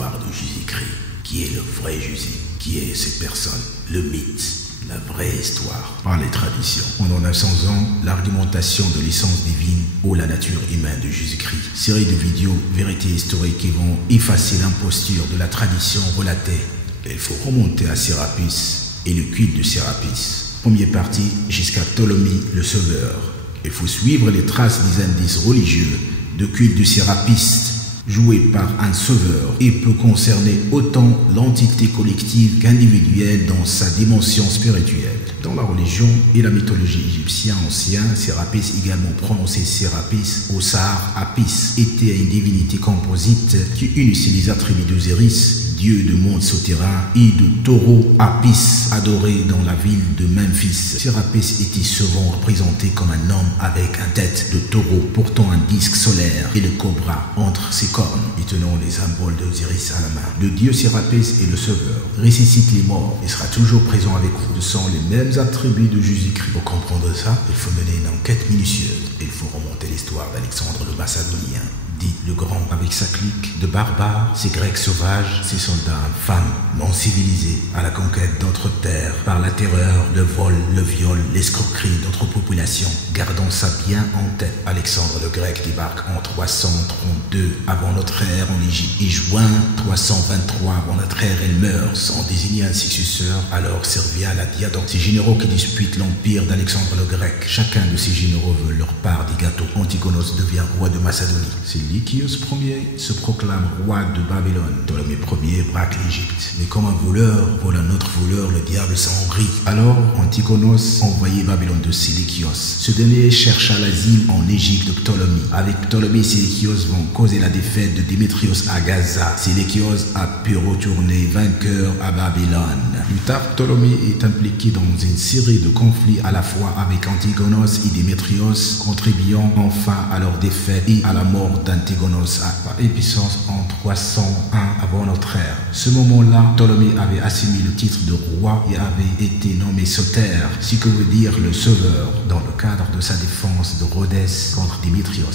l'histoire de Jésus-Christ. Qui est le vrai Jésus? Qui est cette personne? Le mythe, la vraie histoire, par les traditions. Pendant 900 ans, l'argumentation de l'essence divine ou la nature humaine de Jésus-Christ. Série de vidéos, vérités historiques qui vont effacer l'imposture de la tradition relatée. Il faut remonter à Sérapis et le culte de Sérapis. Première partie jusqu'à Ptolémée le Sauveur. Il faut suivre les traces des indices religieux de culte de Sérapis joué par un sauveur et peut concerner autant l'entité collective qu'individuelle dans sa dimension spirituelle. Dans la religion et la mythologie égyptienne ancienne, Sérapis, également prononcé Sérapis, Osar, Apis, était une divinité composite qui unissait les attributs d'Osiris, dieu de monde souterrain, et de taureau Apis, adoré dans la ville de Memphis. Sérapis était souvent représenté comme un homme avec une tête de taureau portant un disque solaire et le cobra entre ses cornes et tenant les symboles d'Osiris à la main. Le dieu Sérapis est le sauveur, ressuscite les morts et sera toujours présent avec vous. Ce sont les mêmes attributs de Jésus-Christ. Pour comprendre ça, il faut mener une enquête minutieuse. Il faut remonter l'histoire d'Alexandre le Macédonien, dit le Grand, avec sa clique de barbares, ses Grecs sauvages, ses soldats infâmes, non civilisés, à la conquête d'autres terres, par la terreur, le vol, le viol, l'escroquerie d'autres populations. Gardons ça bien en tête. Alexandre le Grec débarque en 332 avant notre ère en Égypte et juin 323 avant notre ère, elle meurt sans désigner un successeur, alors servi à la diadème. Ces généraux qui disputent l'empire d'Alexandre le Grec, chacun de ces généraux veut leur part des gâteaux. Antigonos devient roi de Macédonie. Lycios Ier se proclame roi de Babylone. Ptolémée Ier braque l'Égypte. Mais comme un voleur vole un autre voleur, le diable s'en rit. Alors Antigonos envoyait Babylone de Séleucos. Ce dernier chercha l'asile en Égypte de Ptolémée. Avec Ptolémée, Séleucos vont causer la défaite de Démétrios à Gaza. Séleucos a pu retourner vainqueur à Babylone. Plus tard, Ptolémée est impliqué dans une série de conflits à la fois avec Antigonos et Démétrios, contribuant enfin à leur défaite et à la mort d'Antigonos par Épicence en 301 avant notre ère. Ce moment-là, Ptolémée avait assumé le titre de roi et avait été nommé Soter, ce que veut dire le sauveur, dans le cadre de sa défense de Rhodès contre Démétrios.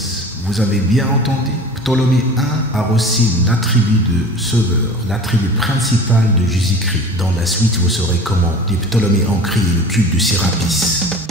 Vous avez bien entendu? Ptolémée I a reçu l'attribut de sauveur, l'attribut principal de Jésus-Christ. Dans la suite, vous saurez comment les Ptolémées ont créé le culte de Sérapis.